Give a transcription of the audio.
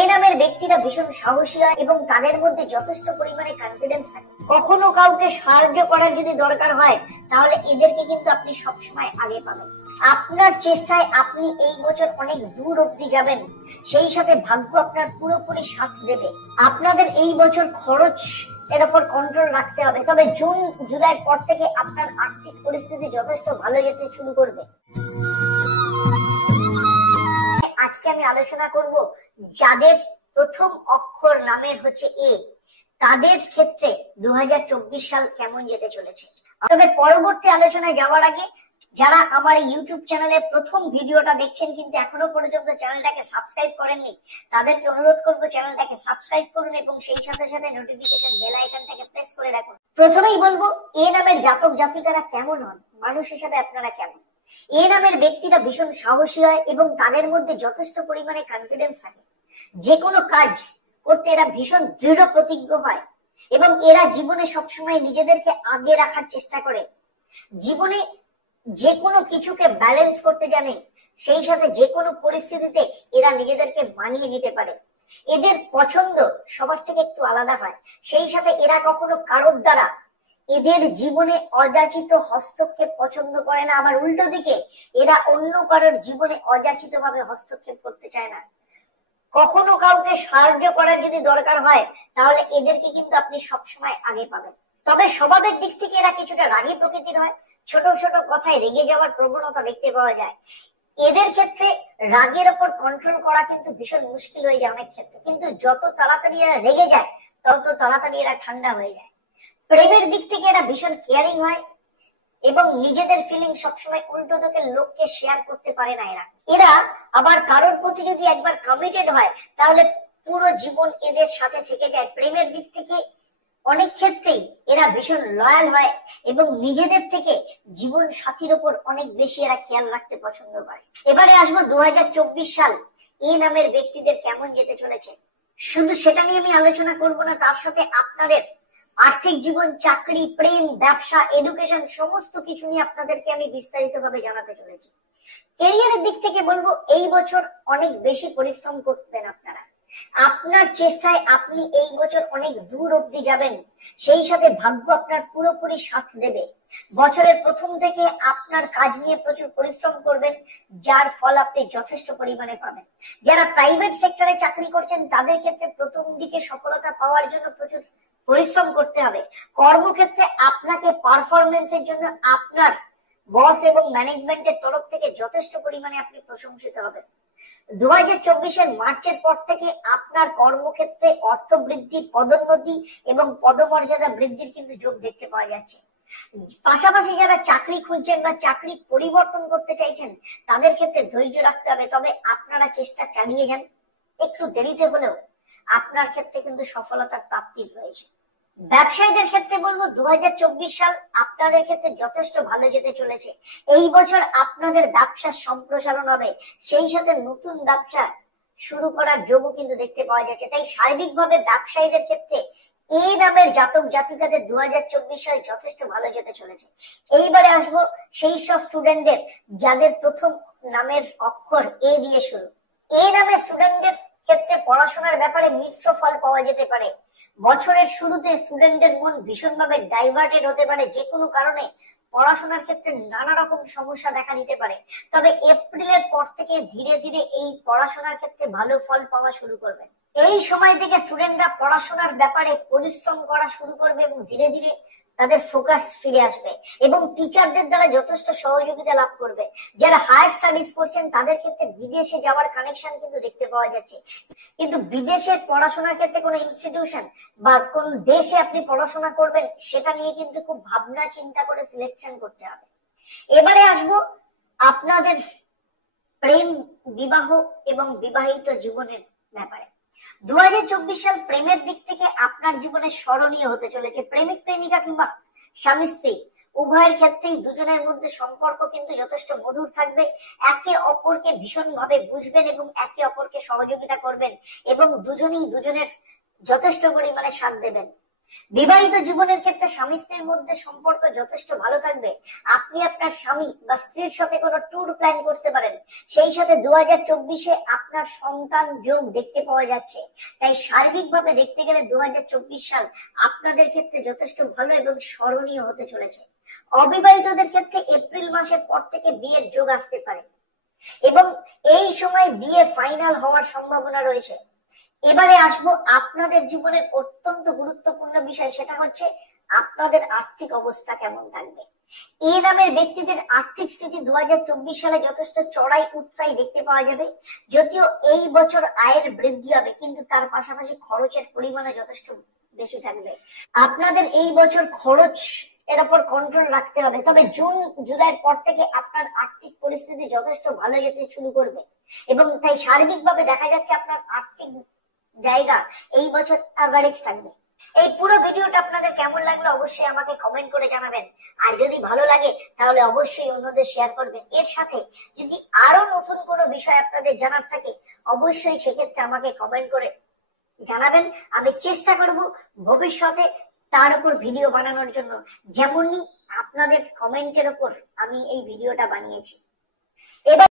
এ নামের ব্যক্তিরা ভীষণ সাহসী হয় এবং তাদের মধ্যে যথেষ্ট পরিমাণে কনফিডেন্স থাকে। কখনো কাউকে সাহায্য করার যদি দরকার হয় তাহলে এদেরকে কিন্তু আপনি সবসময় আগে পাবেন। আপনার চেষ্টায় আপনি এই বছর অনেক দূর অব্দি যাবেন, সেই সাথে ভাগ্য আপনার পুরোপুরি সাথ দেবে। আপনাদের এই বছর খরচ এর উপর কন্ট্রোল রাখতে হবে, তবে জুন জুলাইয়ের পর থেকে আপনার আর্থিক পরিস্থিতি যথেষ্ট ভালো যেতে শুরু করবে। আজকে আমি আলোচনা করব যাদের প্রথম অক্ষর নামের হচ্ছে এ, তাদের ক্ষেত্রে 2024 সাল কেমন যেতে চলেছে। তবে পরবর্তী আলোচনায় যাওয়ার আগে যারা আমার ইউটিউব চ্যানেলে প্রথম ভিডিওটা দেখছেন কিন্তু এখনো পর্যন্ত চ্যানেলটাকে সাবস্ক্রাইব করেননি, তাদেরকে অনুরোধ করবো চ্যানেলটাকে সাবস্ক্রাইব করুন এবং সেই সাথে সাথে নোটিফিকেশন বেল আইকনটাকে প্রেস করে রাখুন। প্রথমেই বলবো এ নামের জাতক জাতিকারা কেমন হন, মানুষ হিসাবে আপনারা কেমন। এ নামের ব্যক্তিরা ভীষণ সাহসী হয় এবং তাদের মধ্যে যথেষ্ট পরিমাণে কনফিডেন্স থাকে। যে কোনো কাজ করতে এরা ভীষণ দৃঢ় প্রতিজ্ঞ হয় এবং এরা জীবনে সবসময় নিজেদেরকে আগে রাখার চেষ্টা করে। জীবনে যে কোনো কিছুকে ব্যালেন্স করতে জানে, সেই সাথে যে কোনো পরিস্থিতিতে এরা নিজেদেরকে মানিয়ে নিতে পারে। এদের পছন্দ সবার থেকে একটু আলাদা হয়, সেই সাথে এরা কখনো কারোর দ্বারা এদের জীবনে অযাচিত হস্তক্ষেপ পছন্দ করে না, আবার উল্টো দিকে এরা অন্য কারোর জীবনে অযাচিত ভাবে হস্তক্ষেপ করতে চায় না। কখনো কাউকে সাহায্য করার যদি দরকার হয় তাহলে এদেরকে কিন্তু আপনি সবসময় আগে পাবেন। তবে স্বভাবের দিক থেকে এরা কিছুটা রাগী প্রকৃতির হয়, ছোট ছোট কথায় রেগে যাওয়ার প্রবণতা দেখতে পাওয়া যায়। এদের ক্ষেত্রে রাগের ওপর কন্ট্রোল করা কিন্তু ভীষণ মুশকিল হয়ে যায় অনেক ক্ষেত্রে, কিন্তু যত তাড়াতাড়ি এরা রেগে যায় তত তাড়াতাড়ি এরা ঠান্ডা হয়ে যায়। প্রেমের দিক থেকে এরা ভীষণ কেয়ারিং হয় এবং নিজেদের ফিলিং সবসময় উল্টো দিকের লোককে শেয়ার করতে পারে না। এরা আবার কারোর প্রতি যদি একবার কমিটেড হয় তাহলে পুরো জীবন এদের সাথে থেকে যায়। প্রেমের দিক থেকে অনেক ক্ষেত্রেই এরা ভীষণ লয়াল হয় এবং নিজেদের থেকে জীবন সাথীর উপর অনেক বেশি এরা খেয়াল রাখতে পছন্দ করে। এবারে আসবো 2024 সাল এ নামের ব্যক্তিদের কেমন যেতে চলেছে। শুধু সেটা নিয়ে আমি আলোচনা করব না, তার সাথে আপনাদের আর্থিক জীবন, চাকরি, প্রেম, ব্যবসা, এডুকেশন সমস্ত কিছু নিয়ে আপনাদেরকে আমি বিস্তারিত ভাবে জানাতে চলেছি। ক্যারিয়ারের দিক থেকে বলবো এই বছর অনেক বেশি পরিশ্রম করবেন আপনারা। আপনার চেষ্টায় আপনি এই বছর অনেক দূর অব্দি যাবেন, সেই সাথে ভাগ্য আপনার পুরোপুরি সাথ দেবে। বছরের প্রথম থেকে আপনার কাজ নিয়ে প্রচুর পরিশ্রম করবেন, যার ফল আপনি যথেষ্ট পরিমাণে পাবেন। যারা প্রাইভেট সেক্টরে চাকরি করছেন তাদের ক্ষেত্রে প্রথম দিকে সফলতা পাওয়ার জন্য প্রচুর পরিশ্রম করতে হবে। কর্মক্ষেত্রে আপনাকে পারফরমেন্সের জন্য আপনার বস এবং ম্যানেজমেন্টের তরফ থেকে যথেষ্ট পরিমাণে আপনি প্রশংসিত হবেন। 2024 মার্চের পর থেকে আপনার কর্মক্ষেত্রে অর্থ বৃদ্ধি, পদোন্নতি এবং পদমর্যাদা বৃদ্ধির কিন্তু যোগ দেখতে পাওয়া যাচ্ছে। পাশাপাশি যারা চাকরি খুঁজছেন বা চাকরি পরিবর্তন করতে চাইছেন তাদের ক্ষেত্রে ধৈর্য রাখতে হবে, তবে আপনারা চেষ্টা চালিয়ে যান, একটু দেরিতে হলেও আপনার ক্ষেত্রে কিন্তু সফলতার প্রাপ্তি রয়েছে। ব্যবসায়ীদের ক্ষেত্রে বলবো 2024 সাল আপনাদের ক্ষেত্রে যথেষ্ট ভালো যেতে চলেছে। এই বছর আপনাদের ব্যবসার সম্প্রসারণ হবে, সেই সাথে নতুন ব্যবসা শুরু করার যোগও কিন্তু দেখতে পাওয়া যাচ্ছে। তাই সার্বিকভাবে ব্যবসায়ীদের ক্ষেত্রে এই নামের জাতক জাতিকাদের 2024 সাল যথেষ্ট ভালো যেতে চলেছে। এইবারে আসবো সেই সব স্টুডেন্টদের যাদের প্রথম নামের অক্ষর এ দিয়ে শুরু। এই নামের স্টুডেন্টদের ক্ষেত্রে পড়াশোনার ব্যাপারে মিশ্র ফল পাওয়া যেতে পারে। বছরের শুরুতে স্টুডেন্টদের মন ভীষণভাবে ডাইভার্টেড হতে পারে, যে কোনো কারণে পড়াশোনার ক্ষেত্রে নানা রকম সমস্যা দেখা দিতে পারে। তবে এপ্রিলের পর থেকে ধীরে ধীরে এই পড়াশোনার ক্ষেত্রে ভালো ফল পাওয়া শুরু করবে। এই সময় থেকে স্টুডেন্টরা পড়াশোনার ব্যাপারে পরিশ্রম করা শুরু করবে এবং ধীরে ধীরে তাদের ফোকাস ফিরে আসবে এবং টিচারদের দ্বারা যথেষ্ট সহযোগিতা লাভ করবে। যারা হায়ার স্টাডিজ করছেন তাদের ক্ষেত্রে বিদেশে যাওয়ার কানেকশন কিন্তু দেখতে পাওয়া যাচ্ছে, কিন্তু বিদেশের পড়াশোনার ক্ষেত্রে কোনো ইনস্টিটিউশন বা কোন দেশে আপনি পড়াশোনা করবেন সেটা নিয়ে কিন্তু খুব ভাবনা চিন্তা করে সিলেকশন করতে হবে। এবারে আসবো আপনাদের প্রেম, বিবাহ এবং বিবাহিত জীবনের ব্যাপারে। 2024 সাল প্রেমের দিক থেকে আপনার জীবনে স্মরণীয় হতে চলেছে। প্রেমিক প্রেমিকা কিংবা স্বামী স্ত্রী উভয়ের ক্ষেত্রেই দুজনের মধ্যে সম্পর্ক কিন্তু যথেষ্ট মধুর থাকবে। একে অপরকে ভীষণ ভাবে বুঝবেন এবং একে অপরকে সহযোগিতা করবেন এবং দুজনেই দুজনের যথেষ্ট পরিমাণে সাথ দেবেন। বিবাহিত জীবনের ক্ষেত্রে স্বামী স্ত্রীর মধ্যে সম্পর্ক যথেষ্ট ভালো থাকবে। আপনি আপনার স্বামী বা স্ত্রীর সাথে কোনো ট্যুর প্ল্যান করতে পারেন। সেই সাথে 2024-এ আপনার সন্তান যোগ দেখতে পাওয়া যাচ্ছে। তাই সার্বিকভাবে দেখতে গেলে 2024 সাল আপনাদের ক্ষেত্রে যথেষ্ট ভালো এবং স্মরণীয় হতে চলেছে। অবিবাহিতদের ক্ষেত্রে এপ্রিল মাসের পর থেকে বিয়ের যোগ আসতে পারে এবং এই সময় বিয়ে ফাইনাল হওয়ার সম্ভাবনা রয়েছে। এবারে আসবো আপনাদের জীবনের অত্যন্ত গুরুত্বপূর্ণ বিষয়, সেটা হচ্ছে আপনাদের আর্থিক অবস্থা কেমন থাকবে। এই নামের ব্যক্তিদের আর্থিক স্থিতি 2024 সালে যথেষ্ট চড়াই উৎরাই দেখতে পাওয়া যাবে। যদিও এই বছর আয়ের বৃদ্ধি হবে, কিন্তু তার পাশাপাশি খরচের পরিমাণে যথেষ্ট বেশি থাকবে। আপনাদের এই বছর খরচ এর উপর কন্ট্রোল রাখতে হবে। তবে জুন জুলাইয়ের পর থেকে আপনার আর্থিক পরিস্থিতি যথেষ্ট ভালো যেতে শুরু করবে এবং তাই সার্বিকভাবে দেখা যাচ্ছে আপনার আর্থিক জায়গা এই বছর অ্যাভারেজ থাকবে। এই পুরো ভিডিওটা আপনাদের কেমন লাগলো অবশ্যই আমাকে কমেন্ট করে জানাবেন। আর যদি ভালো লাগে তাহলে অবশ্যই অন্যদের শেয়ার করবেন। এর সাথে যদি আরো নতুন কোনো বিষয় আপনাদের জানার থাকে অবশ্যই সেক্ষেত্রে আমাকে কমেন্ট করে জানাবেন। আমি চেষ্টা করব ভবিষ্যতে তার উপর ভিডিও বানানোর জন্য, যেমনই আপনাদের কমেন্টের উপর আমি এই ভিডিওটা বানিয়েছি। এবার